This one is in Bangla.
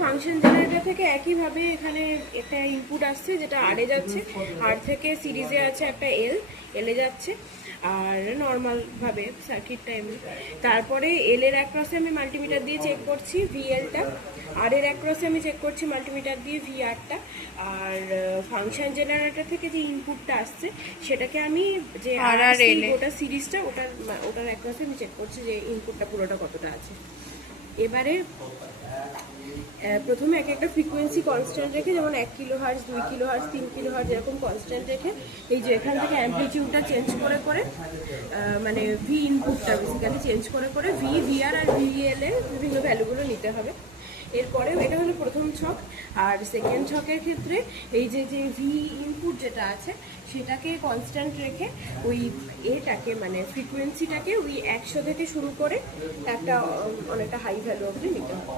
ফাংশন জেনারেটর থেকে একইভাবে এখানে একটা ইনপুট আসছে যেটা আরে যাচ্ছে, আর থেকে সিরিজে আছে একটা এলে যাচ্ছে, আর নর্মালভাবে সার্কিট টাইমে। তারপরে এল এর অ্যাক্রসে আমি মাল্টিমিটার দিয়ে চেক করছি ভিএলটা, আর এর অ্যাক্রসে আমি চেক করছি মাল্টিমিটার দিয়ে ভিআরটা। আর ফাংশন জেনারেটর থেকে যে ইনপুটটা আসছে সেটাকে আমি যে ওটা সিরিজটা ওটার অ্যাক্রসে আমি চেক করছি যে ইনপুটটা পুরোটা কতটা আছে। এবারে প্রথমে এক একটা ফ্রিকোয়েন্সি কনস্ট্যান্ট রেখে, যেমন 1 কিলোহার্টজ, 2 কিলোহার্টজ, 3 কিলোহার্টজ এরকম কনস্ট্যান্ট রেখে এই যে এখান থেকে অ্যাম্পলিটিউডটা চেঞ্জ করে করে মানে ভি ইনপুটটা বেসিক্যালি চেঞ্জ করে করে ভিআর আর ভিএল এর বিভিন্ন ভ্যালুগুলো নিতে হবে। এরপরে এটা হলো প্রথম ছক। আর সেকেন্ড ছকের ক্ষেত্রে এই যে ভি ইনপুট যেটা আছে সেটাকে কনস্ট্যান্ট রেখে ওই এটাকে মানে ফ্রিকোয়েন্সিটাকে ওই 100 থেকে শুরু করে একটা অনেকটা হাই ভ্যালু অবধি নিতে হবে।